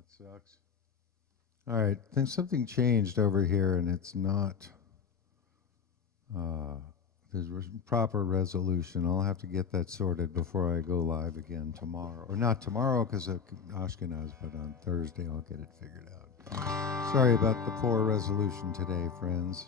That sucks. All right, I think something changed over here, and it's not. There's proper resolution. I'll have to get that sorted before I go live again tomorrow, or not tomorrow because of Ashkenaz, but on Thursday I'll get it figured out. Sorry about the poor resolution today, friends.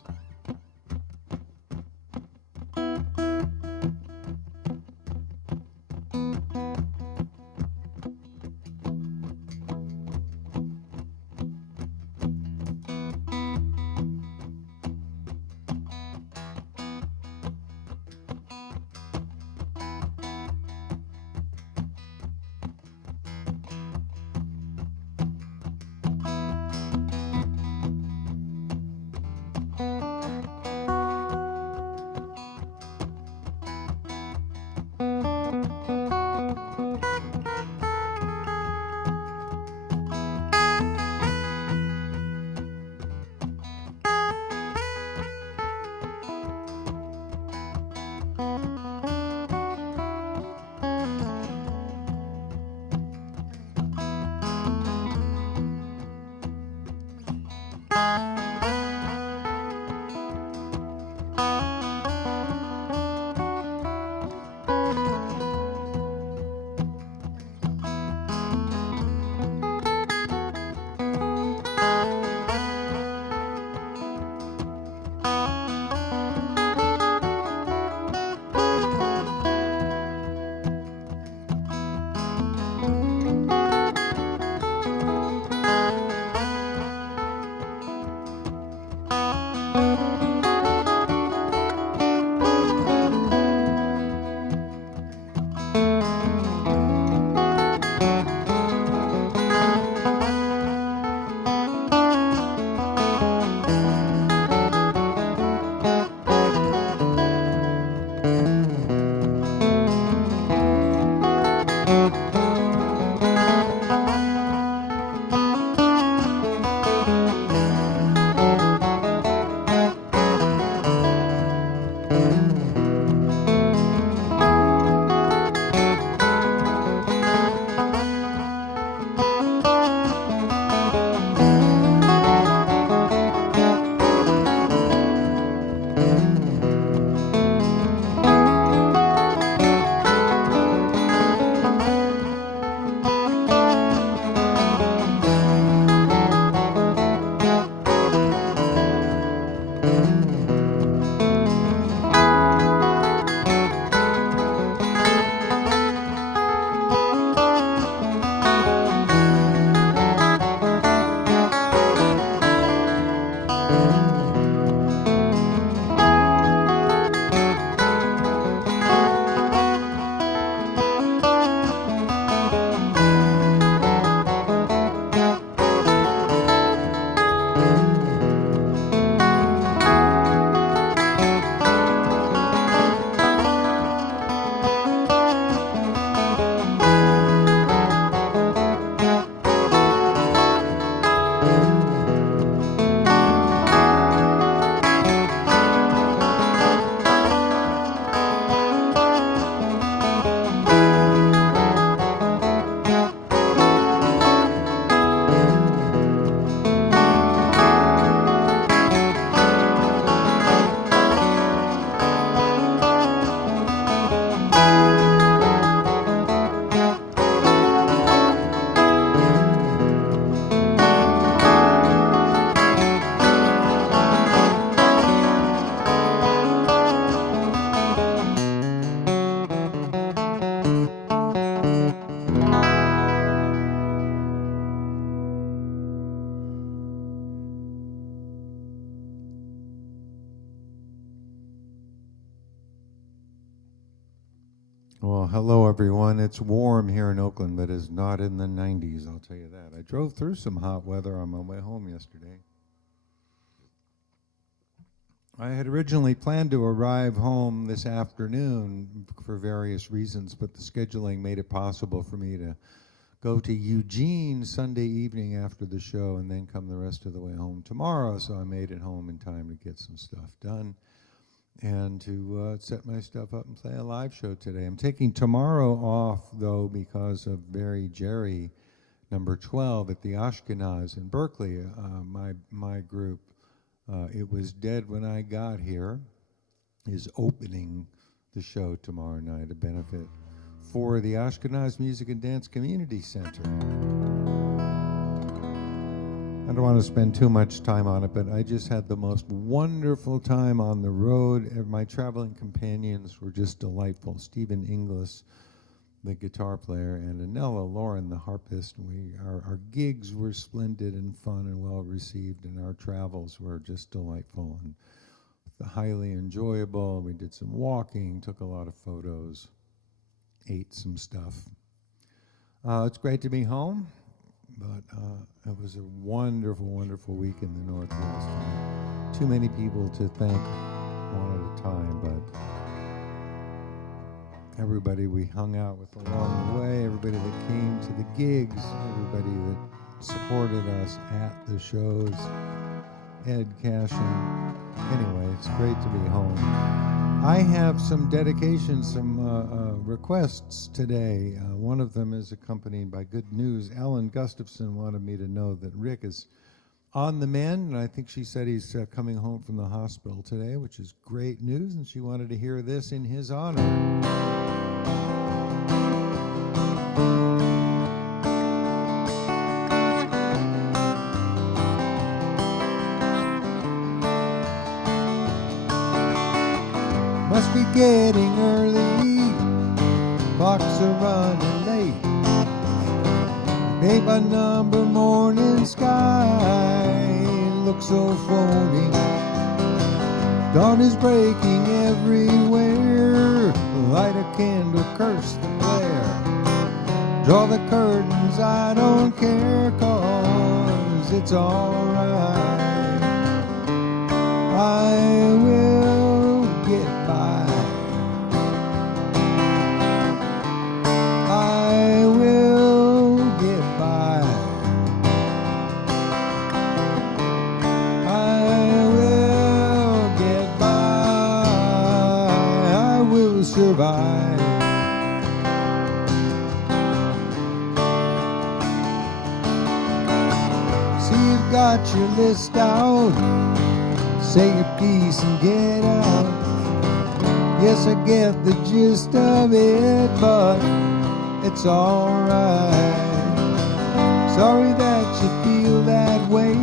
Well, hello everyone. It's warm here in Oakland, but it's not in the 90s, I'll tell you that. I drove through some hot weather on my way home yesterday. I had originally planned to arrive home this afternoon for various reasons, but the scheduling made it possible for me to go to Eugene Sunday evening after the show and then come the rest of the way home tomorrow, so I made it home in time to get some stuff done and to set my stuff up and play a live show today. I'm taking tomorrow off, though, because of Jerry number 12 at the Ashkenaz in Berkeley, my group. It Was Dead When I Got Here is opening the show tomorrow night, a benefit for the Ashkenaz Music and Dance Community Center. I don't want to spend too much time on it, but I just had the most wonderful time on the road. My traveling companions were just delightful. Stephen Inglis, the guitar player, and Anella Lauren, the harpist. Our gigs were splendid and fun and well received, and our travels were just delightful and highly enjoyable. We did some walking, took a lot of photos, ate some stuff. It's great to be home, but it was a wonderful, wonderful week in the Northwest. Too many people to thank one at a time, but everybody we hung out with along the way, everybody that came to the gigs, everybody that supported us at the shows, Ed Cashin. Anyway, it's great to be home. I have some dedications, some requests today. One of them is accompanied by good news. Ellen Gustafson wanted me to know that Rick is on the mend, and I think she said he's coming home from the hospital today, which is great news, and she wanted to hear this in his honor. Must be getting early, clocks are running late. Paper number morning sky looks so phony. Dawn is breaking everywhere. Light a candle, curse the glare. Draw the curtains, I don't care, 'cause it's alright. I will get by. I will get by. I will get by. I will survive. See, you've got your list out. Say your piece and get out. Yes, I get the gist of it, but it's alright. Sorry that you feel that way.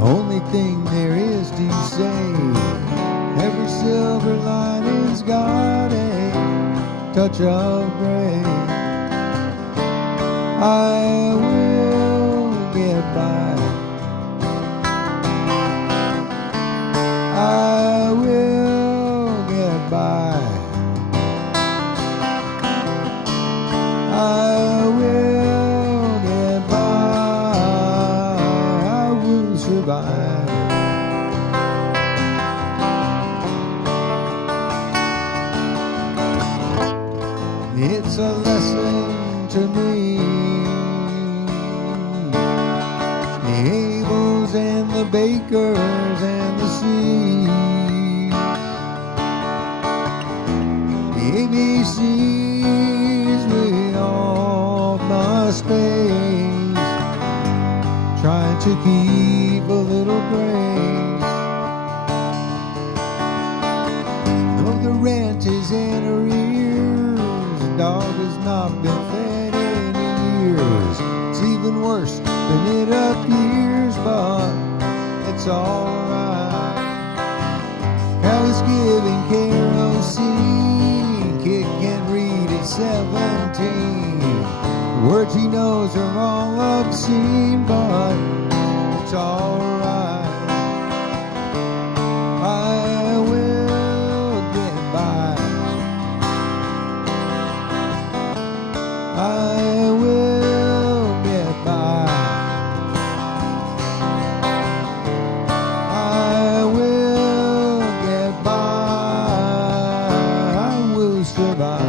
Only thing there is to say, every silver lining's got a touch of gray. I will get by. I will get by. I will get by. I will survive. It's a lesson to me. The Abels and the Bakers and the Seas. The ABCs with all my space, trying to keep a little grace. Though the rent is in arrears, the dog has not been fed in years. It's even worse than it appears, but it's alright. Cow is giving kerosene, kid can't read at 17. The words he knows are all obscene, but it's alright. I will get by. I will get by. I will get by. I will survive.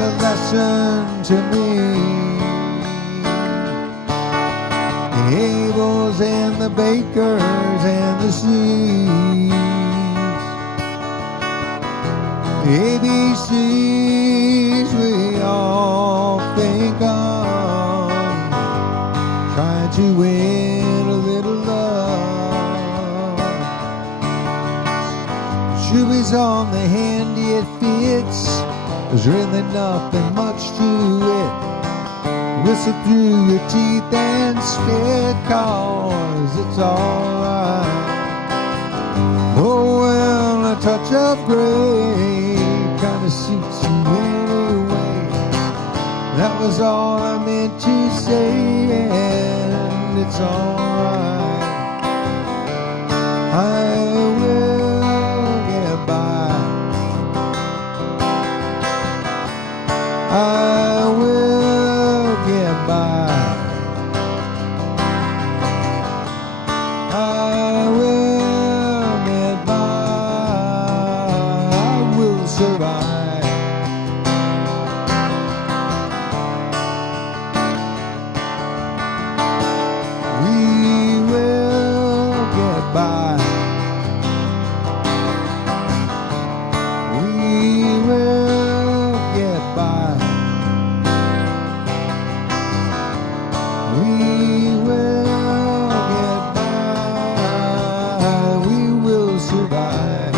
a lesson to me. The Abels and the Bakers and the Seeds, the ABCs we all think of, trying to win a little love. Shoebies on the handy it fits, there's really nothing much to it. Whistle through your teeth and spit, 'cause it's alright. Oh well, a touch of gray kinda suits you anyway. That was all I meant to say, and it's alright. I will get by. I will get by. I will get by. I will survive. We will get by. We will get by. We will get by. We will survive.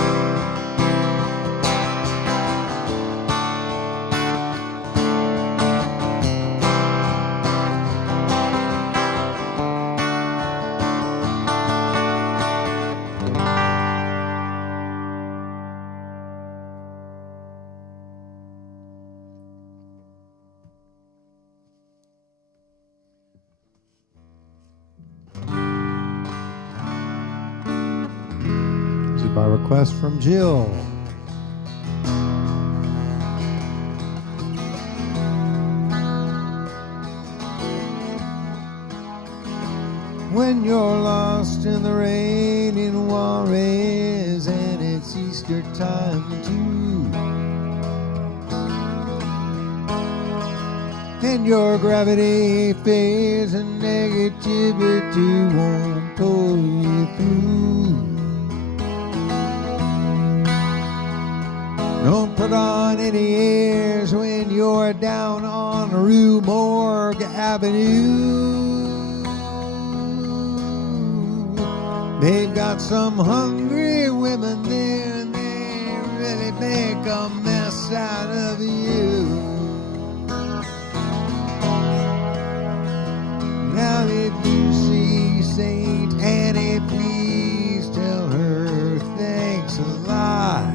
This is by request from Jill. When you're lost in the rain in Juarez and it's Easter time too, and your gravity fades and negativity won't pull you through, don't put on any airs when you're down on Rue Morgue Avenue. They've got some hungry women there, and they really make a mess out of you. Now if you see Saint Annie, please tell her thanks a lot.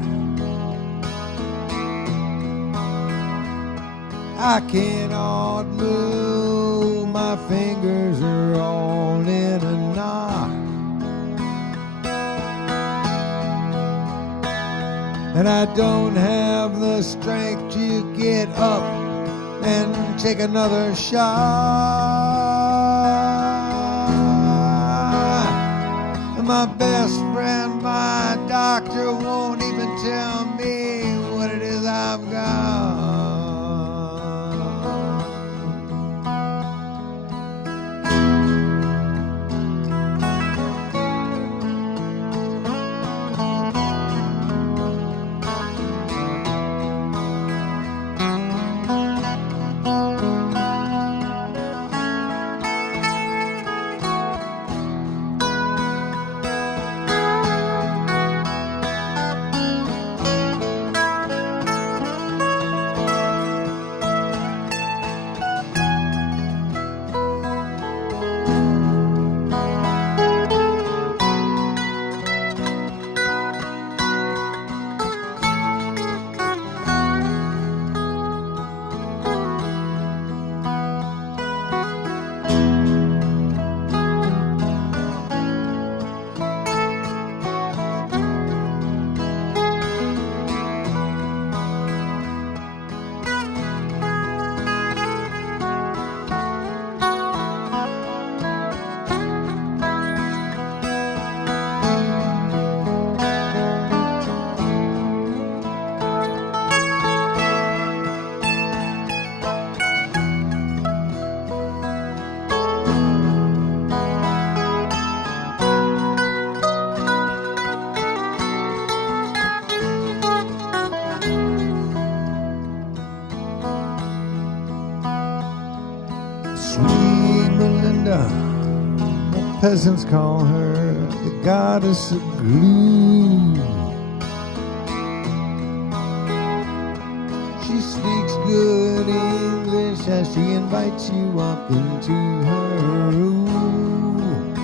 I cannot move, my fingers are all in a knot. And I don't have the strength to get up and take another shot. And my best friend, my doctor, won't even tell me what it is I've got. peasants call her the goddess of glue. She speaks good English as she invites you up into her room.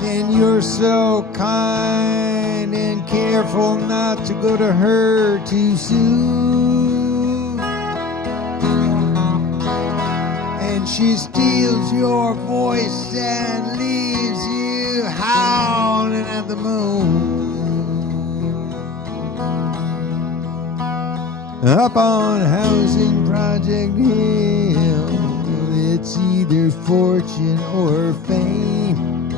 And you're so kind and careful not to go to her too soon. And she steals your voice and leaves you howling at the moon. Up on Housing Project Hill, it's either fortune or fame.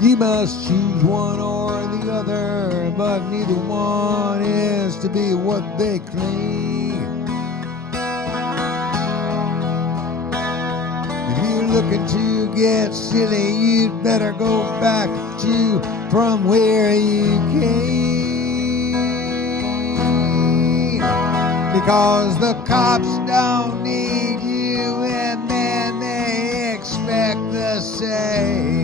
You must choose one or the other, but neither one is to be what they claim. If you're looking to get silly, you'd better go back to from where you came. Because the cops don't need you, and then they expect the same.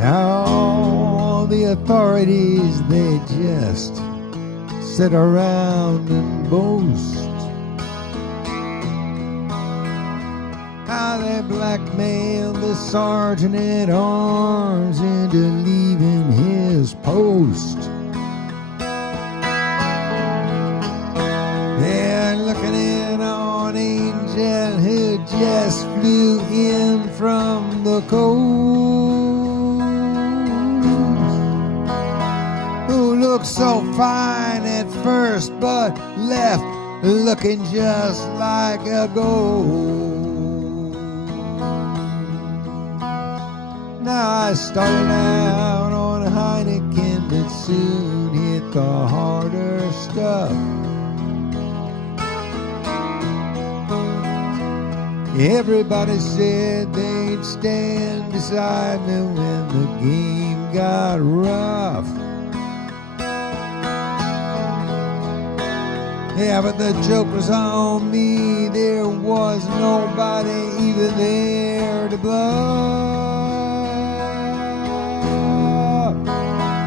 All the authorities, they just sit around and boast how they blackmailed the sergeant at arms into leaving his post. They're looking in on Angel, who just flew in from the coast. Looked so fine at first, but left looking just like a ghost. Now I started out on Heineken, but soon hit the harder stuff. Everybody said they'd stand beside me when the game got rough. Yeah, but the joke was on me. There was nobody even there to bluff.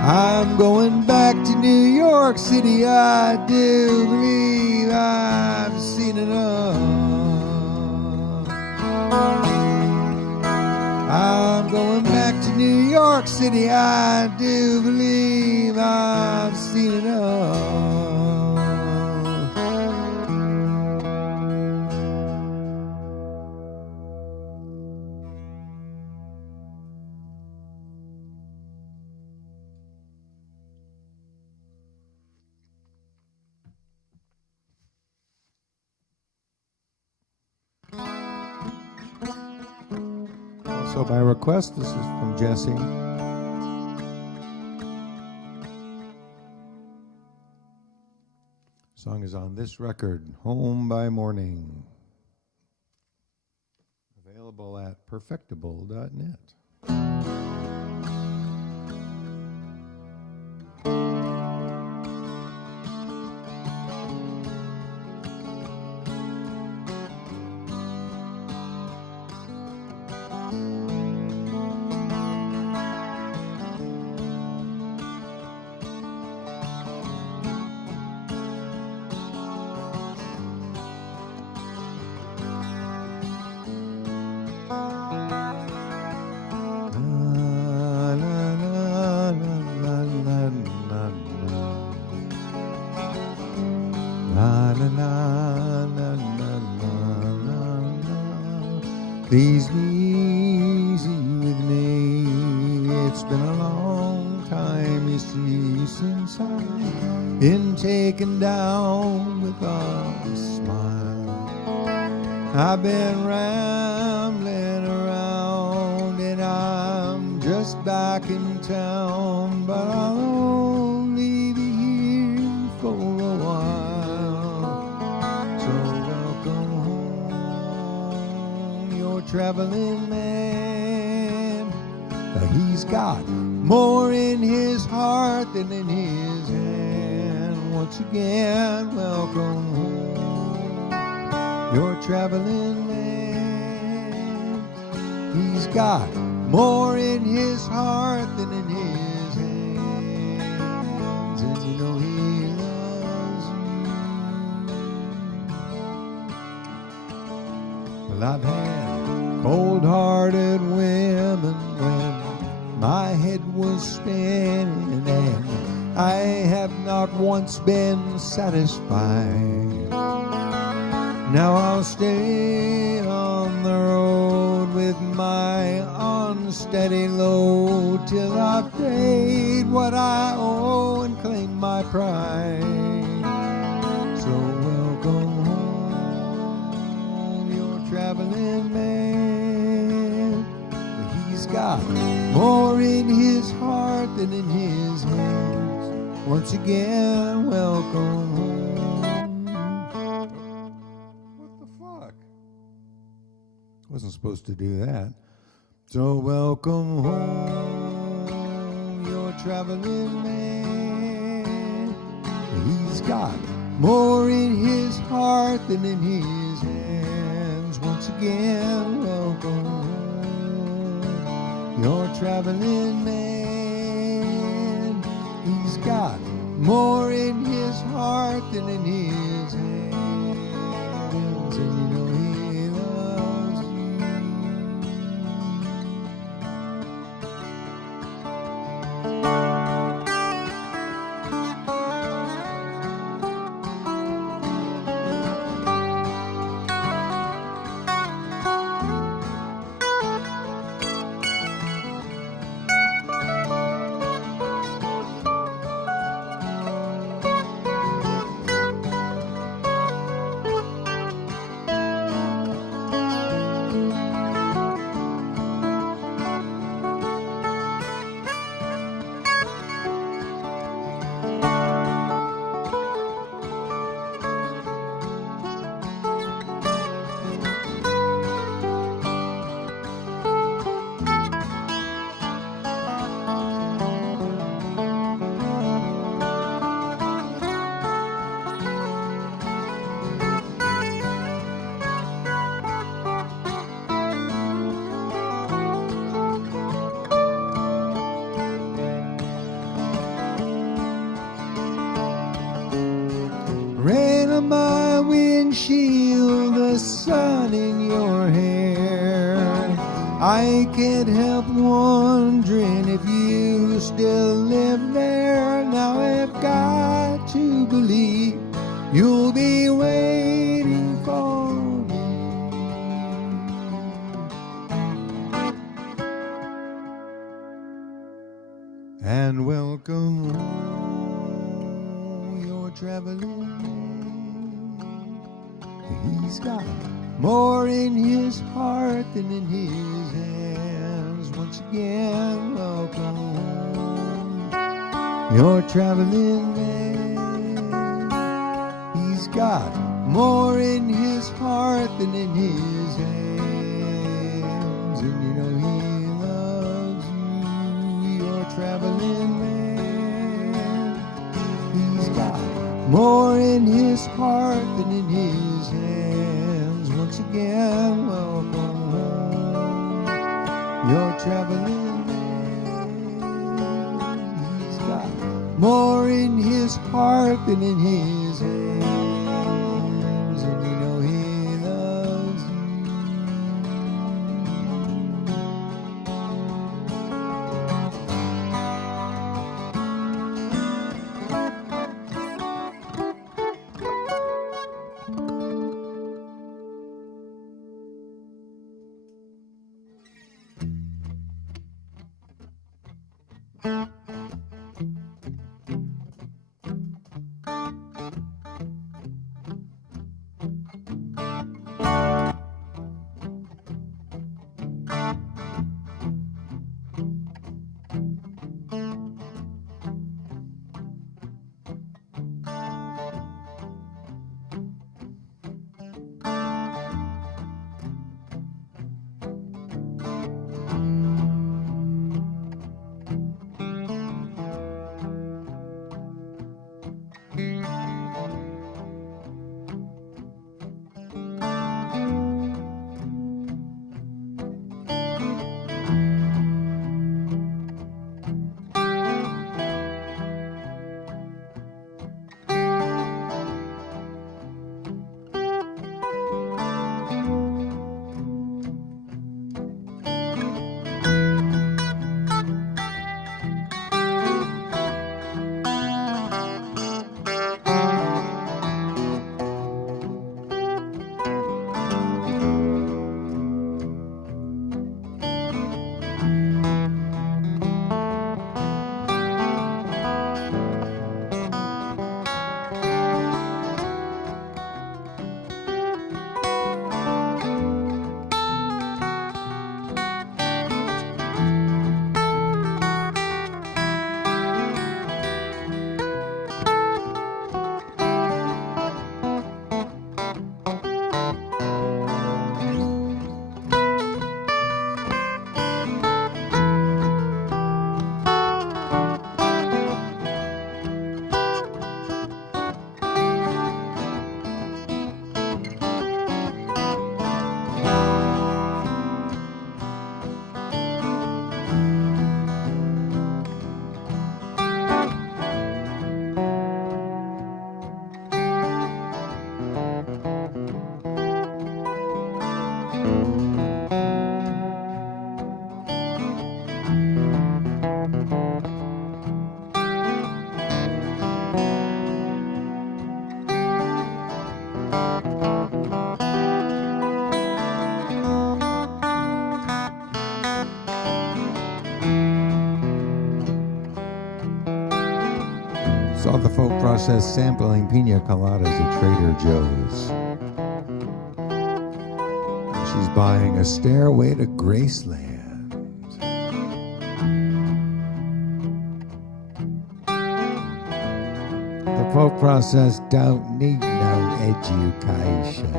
I'm going back to New York City. I do believe I've seen enough. I'm going back to New York City. I do believe I've seen enough. Also by request, this is from Jesse. Song is on this record, Home by Morning. Available at perfectible.net. La la la la la la la la. Please be easy with me. It's been a long time, you see, since I've been taken down with a smile. I've been rambling around and I'm just back in town, but I'll only be here for a while. So welcome home, your traveling man. He's got more in his heart than in his hand. Once again, welcome home, your traveling man. He's got more in his heart than in his hands, and you know he loves you. Well, I've had cold-hearted women when my head was spinning, and I have not once been satisfied. Now I'll stay on the road with my unsteady load till I've paid what I owe and claimed my pride. So welcome home, your traveling man. He's got more in his heart than in his hands. Once again, welcome home. Wasn't supposed to do that. So welcome home, your traveling man. He's got more in his heart than in his hands. Once again, welcome home, your traveling man. He's got more in his heart than in his hands, and you know he loves you. Rain on my windshield, the sun in your hair. I can't help wondering if you still live there. Now I've got to believe you'll be waiting for me. And welcome home, your traveling man. He's got more in his heart than in his hands. Once again, welcome home, your traveling man. He's got more in his heart than in his hands, and you know he loves you, your traveling man. He's got more in his heart than in his hands. Once again, welcome home, your traveling man. He's got more in his heart than in his hands, and you know he loves you. Saw the folk process sampling pina coladas at Trader Joe's. And she's buying a Stairway to Graceland. The folk process don't need no education.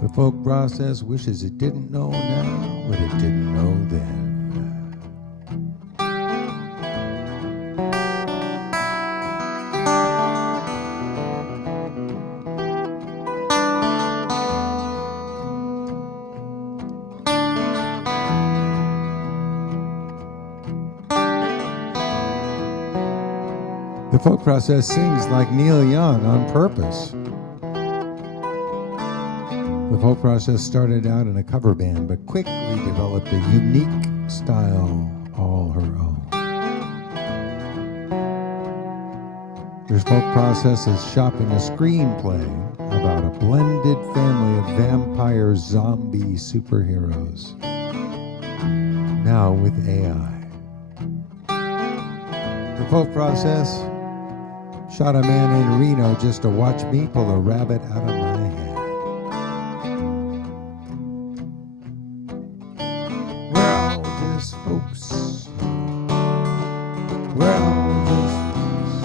The folk process wishes it didn't know now what it didn't know then. The folk process sings like Neil Young on purpose. The folk process started out in a cover band, but quickly developed a unique style all her own. The folk process is shopping a screenplay about a blended family of vampire zombie superheroes, now with AI. The folk process shot a man in Reno just to watch me pull a rabbit out of my head. We're all just folks. We're all just folks.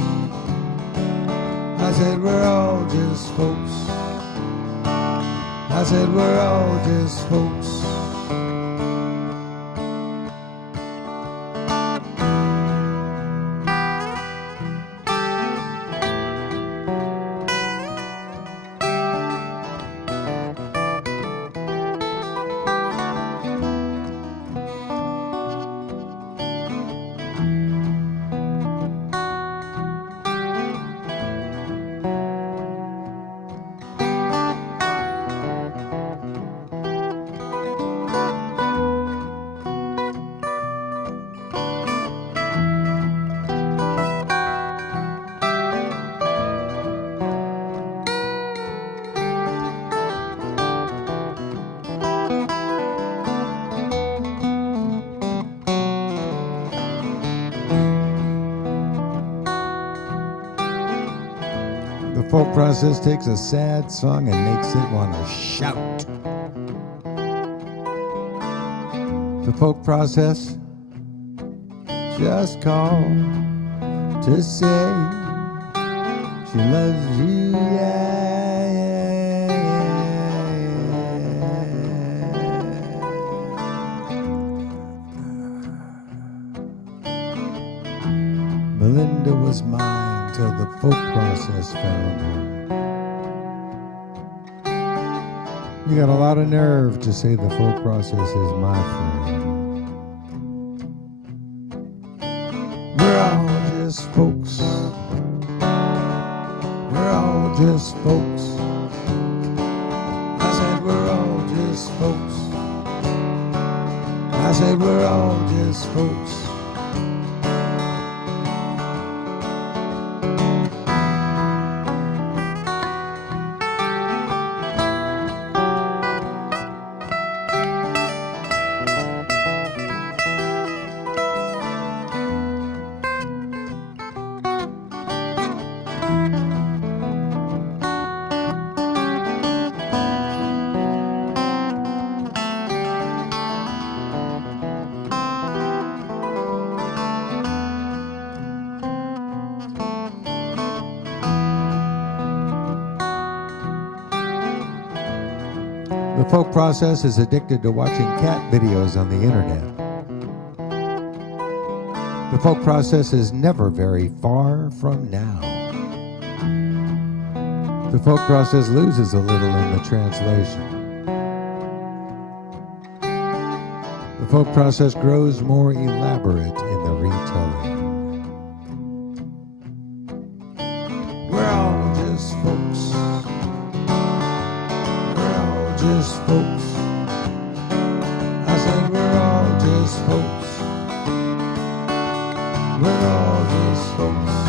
I said we're all just folks. I said we're all just folks. The folk process takes a sad song and makes it want to shout. The folk process just called to say she loves you, yeah, Melinda was mine till the folk process found her. You got a lot of nerve to say the folk process is my friend. We're all just folks. We're all just folks. I said we're all just folks. I said we're all just folks. The folk process is addicted to watching cat videos on the internet. The folk process is never very far from now. The folk process loses a little in the translation. The folk process grows more elaborate in the retelling. We're all just folks. just folks. I said we're all just folks. We're all just folks.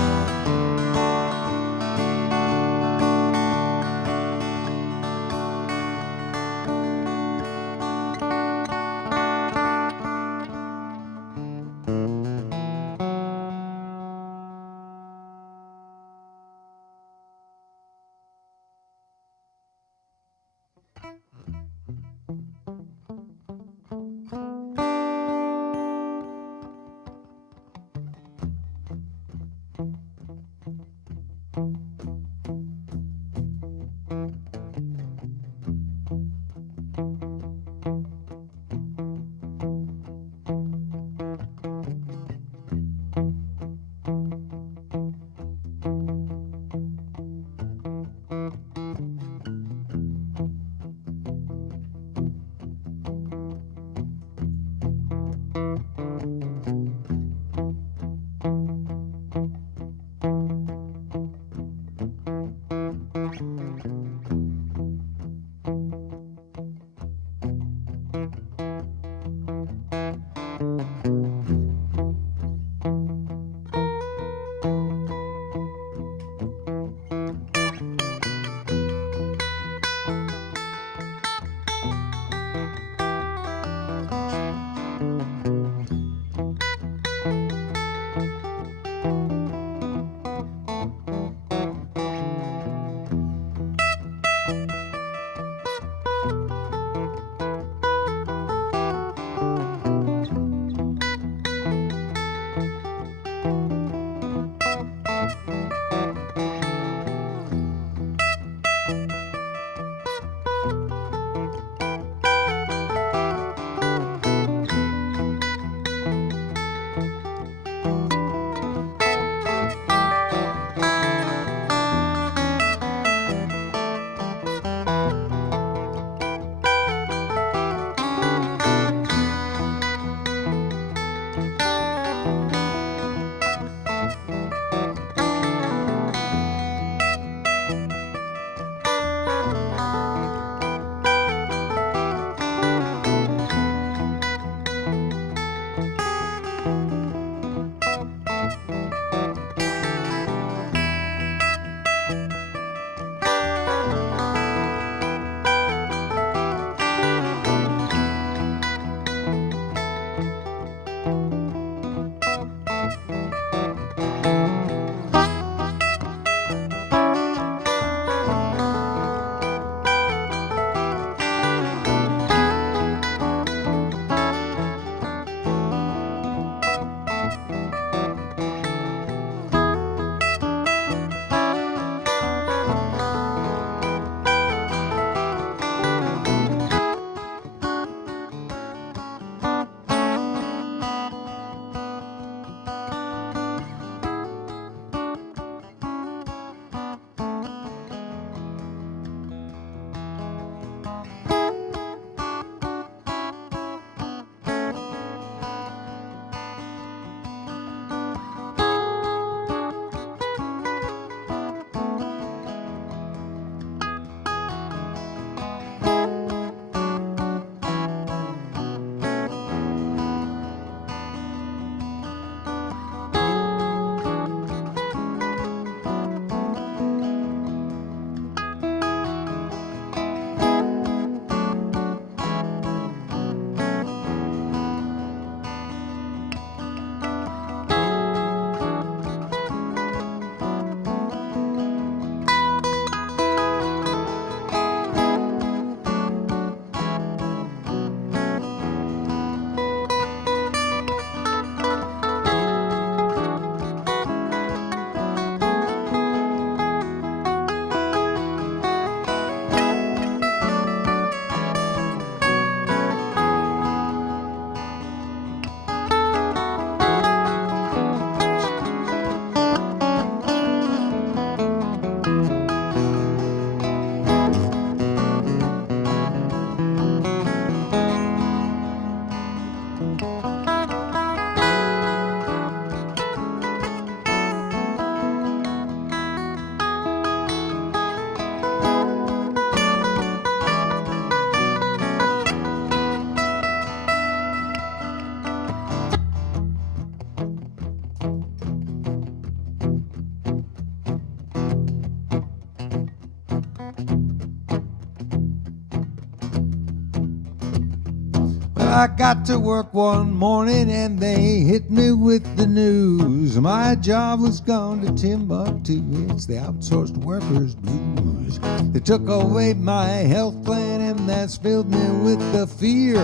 I got to work one morning and they hit me with the news. My job was gone to Timbuktu. It's the outsourced workers blues. They took away my health plan and that's filled me with the fear.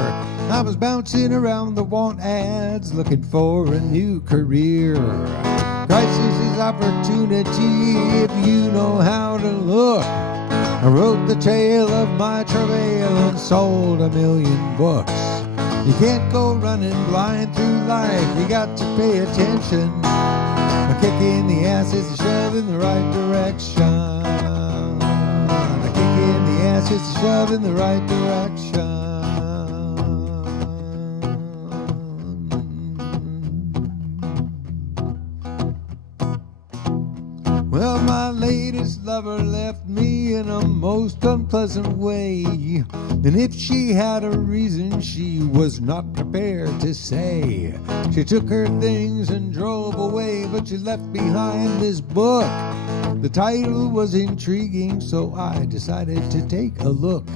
I was bouncing around the want ads looking for a new career. Crisis is opportunity if you know how to look. I wrote the tale of my travail and sold 1 million books. You can't go running blind through life, you got to pay attention. A kick in the ass is a shove in the right direction. A kick in the ass is a shove in the right direction. Well, my latest lover left me in a most unpleasant way. And if she had a reason, she was not prepared to say. She took her things and drove away, but she left behind this book. The title was intriguing, so I decided to take a look.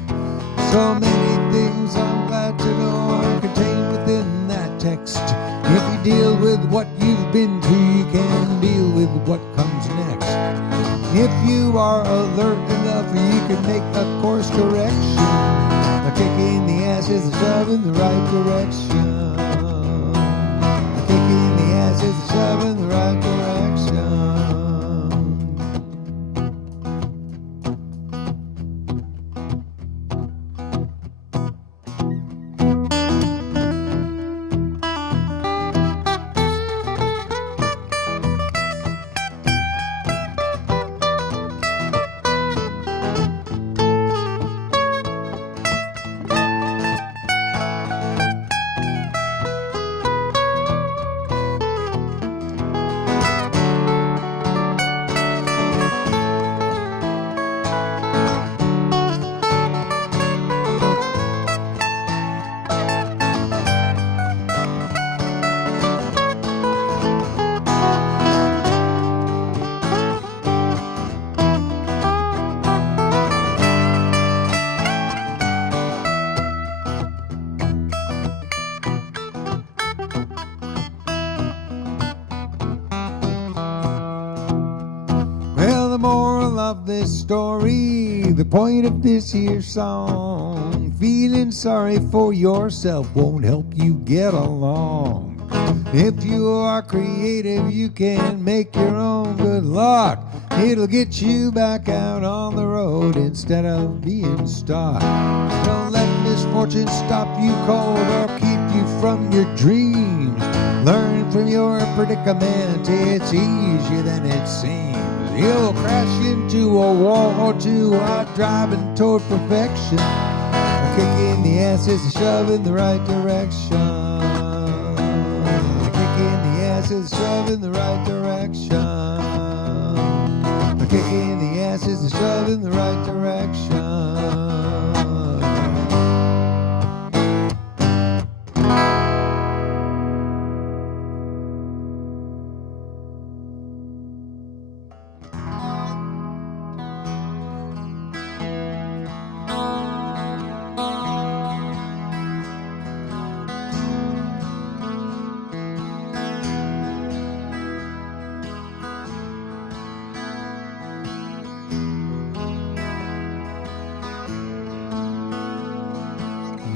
So many things I'm glad to know are contained within that text. If you deal with what you've been through, you can deal with what comes next. If you are alert enough, you can make a course correction. A kick in the ass is a shove in the right direction. A kick in the ass is a shove in the right direction. The moral of this story, the point of this here song, feeling sorry for yourself won't help you get along. If you are creative, you can make your own good luck. It'll get you back out on the road instead of being stuck. Don't let misfortune stop you cold or keep you from your dreams. Learn from your predicament, it's easier than it seems. You'll crash into a wall or two while driving toward perfection. A kick in the ass is a shove in the right direction. A kick in the ass is a shove in the right direction. A kick in the ass is a shove in the right direction.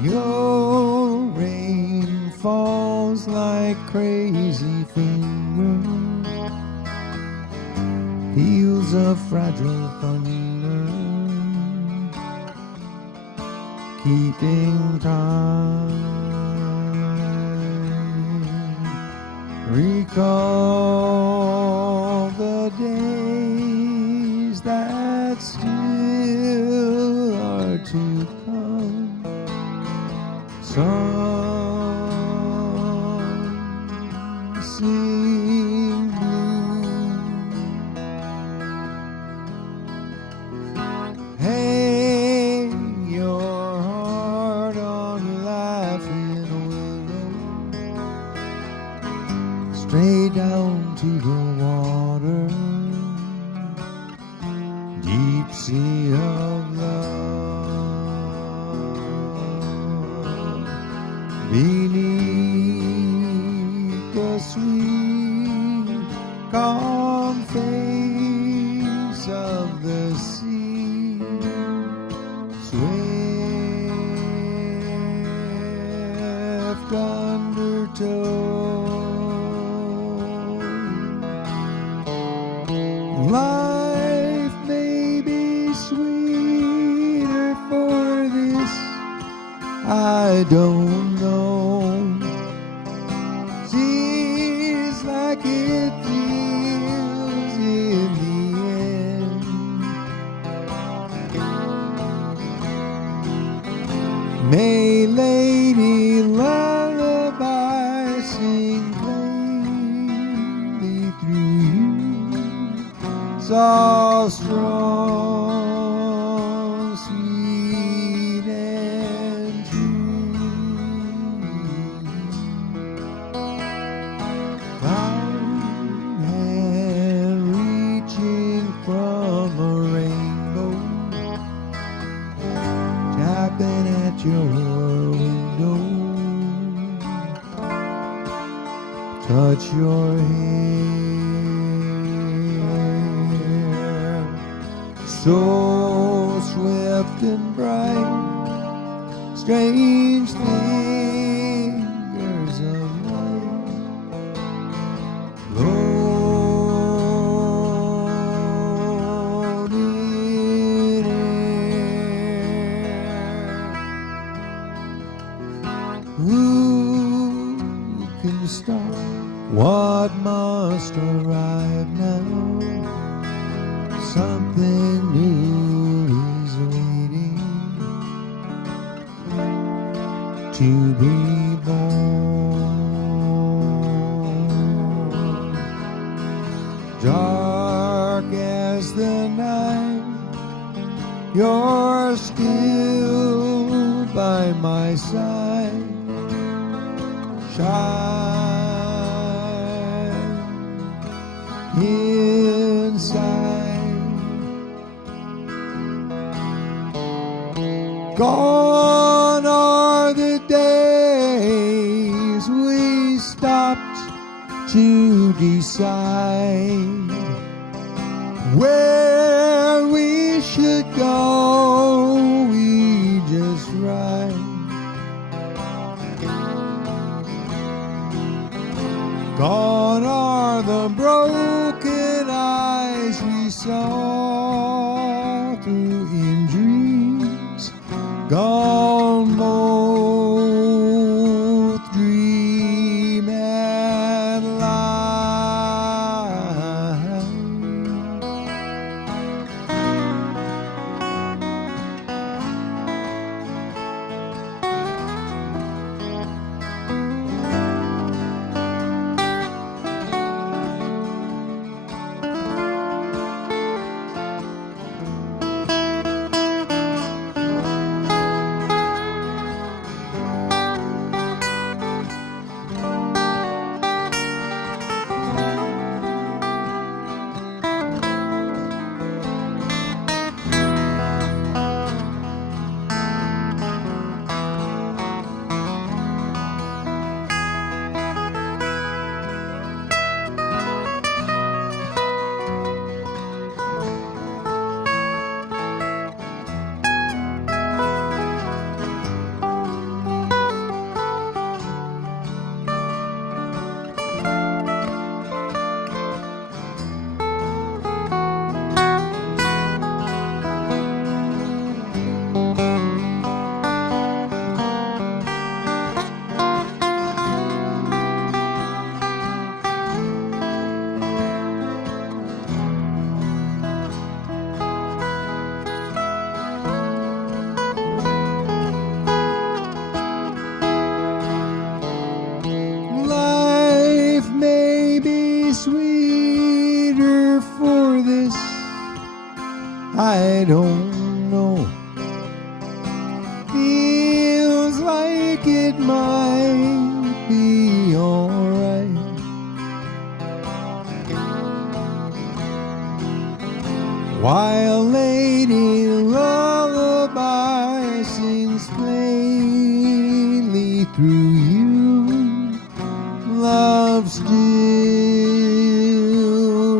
Your rain falls like crazy fingers, peals of fragile thunder, keeping time. Recall the days that still are to come. Sun sing blue. Hang your heart on laughing willow, straight down to the water, deep sea of love. of the sea, swift undertow. Life may be sweeter for this, I don't know. Seems like it deals in the end. May lady lullaby sing plainly through you, so strong, sweet and true. Kind hand reaching from a rainbow, tapping at your window, touch your hair, so swift and bright, strange fingers of light, loaded air. Who can stop what must arrive now? Something new is waiting to be born. Dark as the night, you're still by my side. Shine inside. Gone are the days we stopped to decide where we should go. We just ride. Gone are the broken eyes we saw through in dreams. Gone both dream and lie. I don't know. Feels like it might be alright. While Lady Lullaby sings plainly through you, love still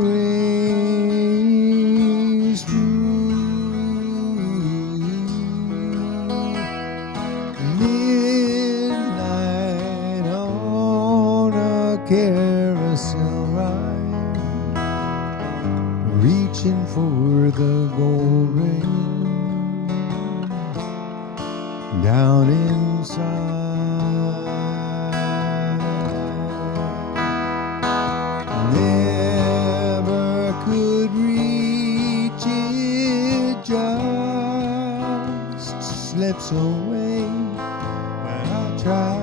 reigns true. for the gold ring down inside. Never could reach it, just slips away when I try.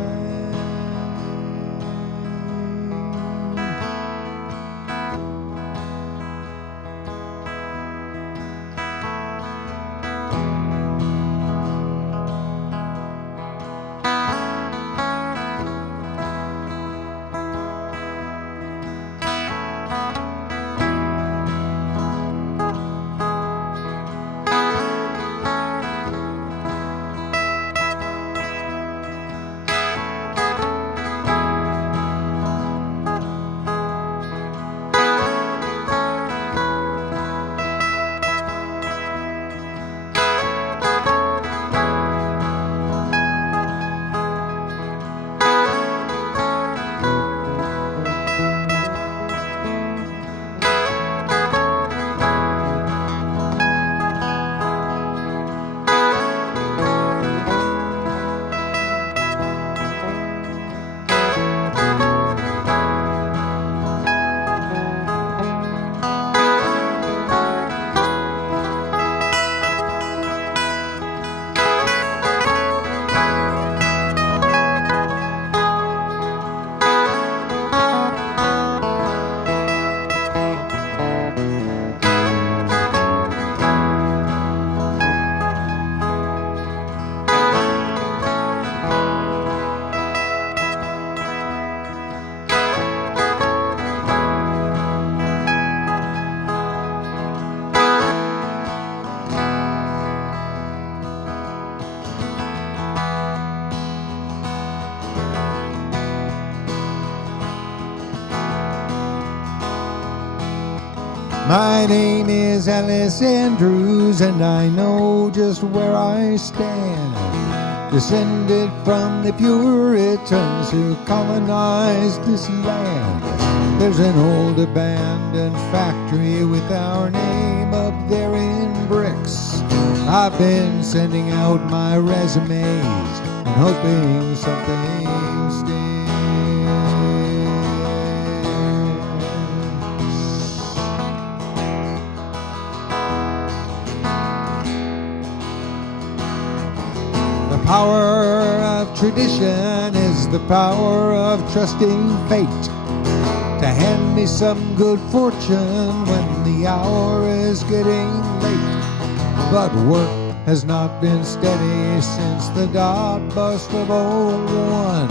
My name is Alice Andrews, and I know just where I stand. Descended from the Puritans who colonized this land. There's an old abandoned factory with our name up there in bricks. I've been sending out my resumes and hoping something sticks. The power of tradition is the power of trusting fate to hand me some good fortune when the hour is getting late. But work has not been steady since the dot bust of '01,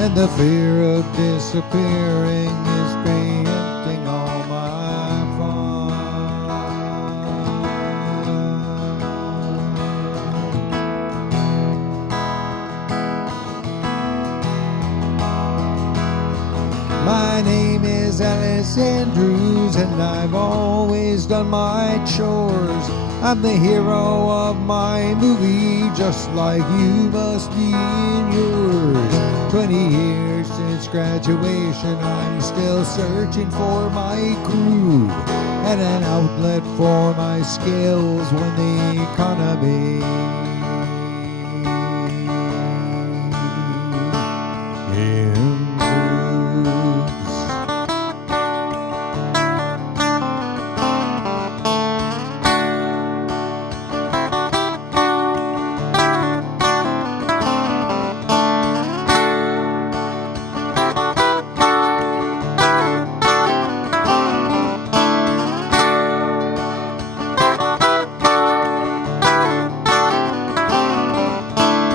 and the fear of disappearing is preempting all my fun. My name is Alice Andrews, and I've always done my chores. I'm the hero of my movie, just like you must be in yours. 20 years since graduation, I'm still searching for my groove and an outlet for my skills when the economy improves.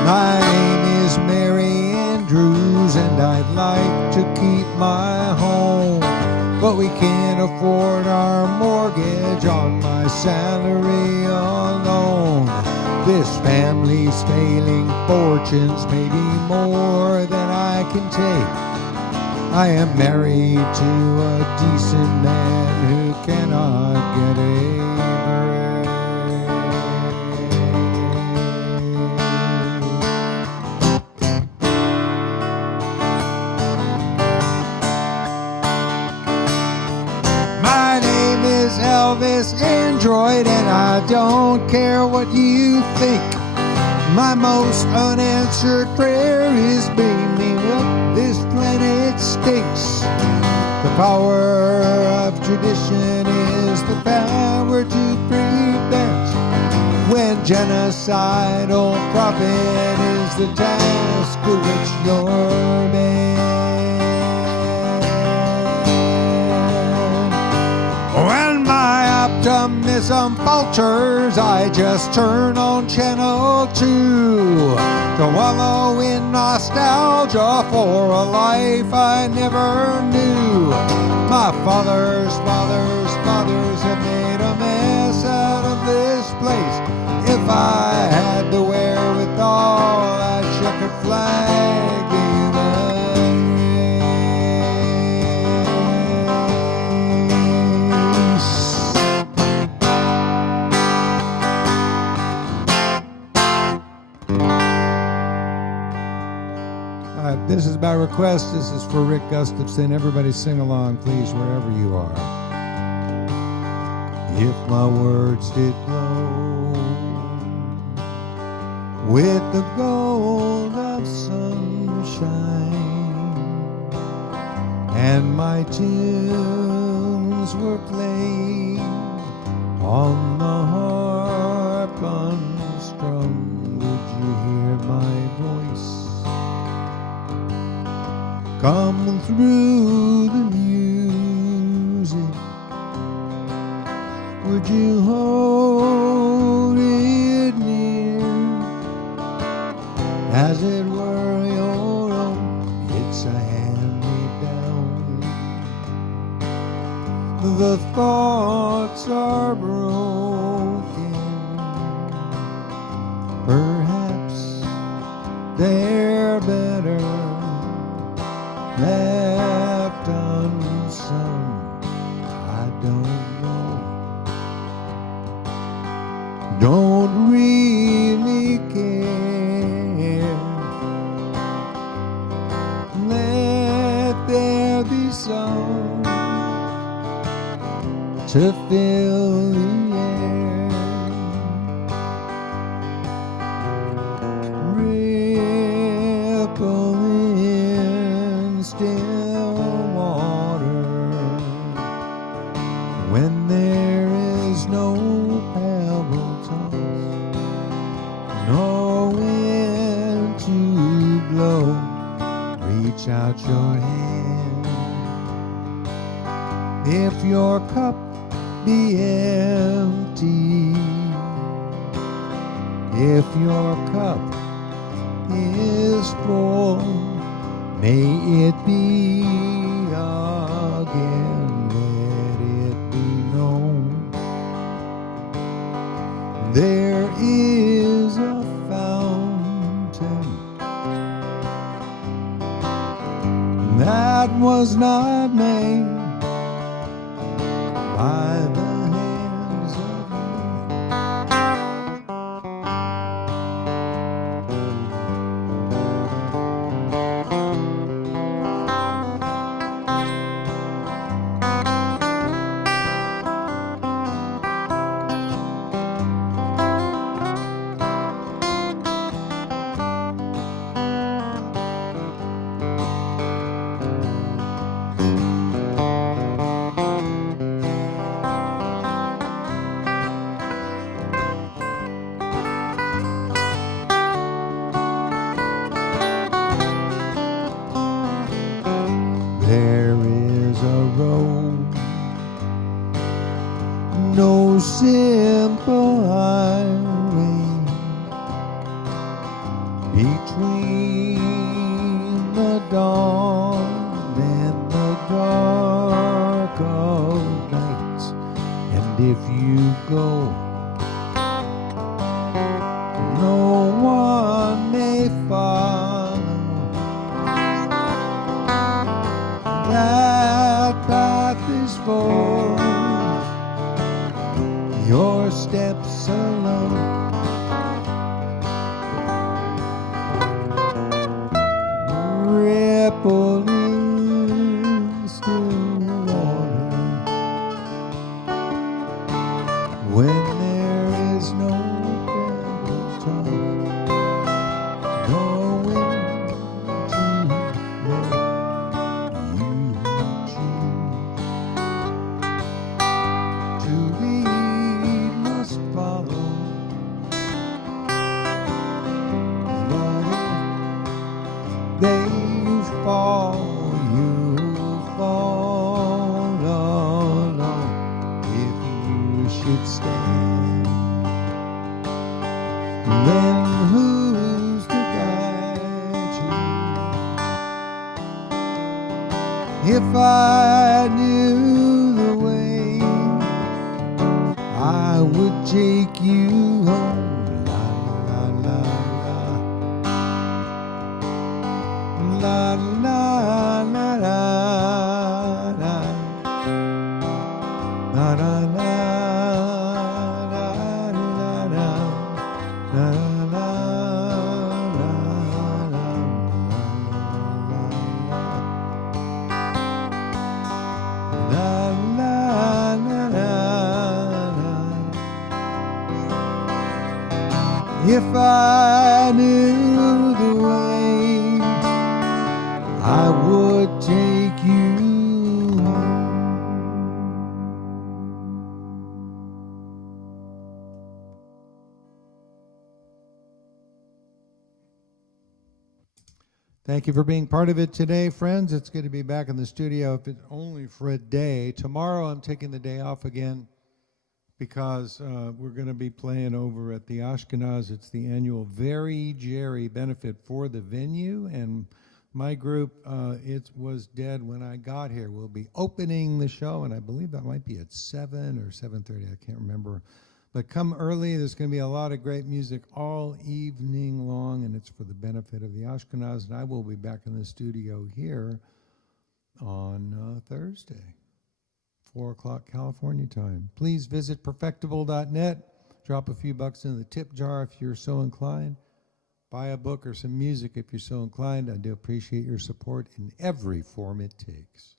My name is Mary Andrews, and I'd like to keep my home, but we can't afford our mortgage on my salary alone. This family's failing fortunes may be more than I can take. I am married to a decent man who cannot get a Elvis this android, and I don't care what you think. My most unanswered prayer is beam me up, this planet stinks. The power of tradition is the power to prevent, when genocidal profit is the task to which you're made. When my optimism falters, I just turn on channel 2 to wallow in nostalgia for a life I never knew. My fathers have made a mess out of this place. If I had the wherewithal, I'd checkered flag in the This is by request. This is for Rick Gustafson. Everybody sing along, please, wherever you are. If my words did glow with the gold of sunshine, and my tunes were played on the harp unstrung, would you hear my voice come through the music? Would you hold it near, as it were your own? It's a hand-me-down. The thoughts are broken, perhaps they're better left unsung. I don't know, don't really care. Let there be song to fill the air. Rippling still water, when there is no pebble toss, no wind to blow, reach out your hand. If your cup be empty, if your cup is full, may it be again, let it be known. There is a fountain that was not made by the hands of There is a road, no simple highway, between the dawn and the dark of night. And if you go, no one may follow. That path is for your steps alone. Rippling still water, when there is no tabletop, nowhere to let you choose. To lead must follow, but if they fall, you fall alone. If you should stand, then who's to guide you? If I knew the way, I would take you home. La la la la la la la la la la la la. If I knew the way, I would take you home. Thank you for being part of it today, friends. It's good to be back in the studio, if it's only for a day. Tomorrow I'm taking the day off again, because we're going to be playing over at the Ashkenaz. It's the annual Very Jerry benefit for the venue, and my group, it was dead when I got here. We'll be opening the show, and I believe that might be at 7 or 7:30, I can't remember. But come early, there's going to be a lot of great music all evening long, and it's for the benefit of the Ashkenaz, and I will be back in the studio here on Thursday. 4 o'clock California time. Please visit perfectible.net. Drop a few bucks in the tip jar if you're so inclined. Buy a book or some music if you're so inclined. I do appreciate your support in every form it takes.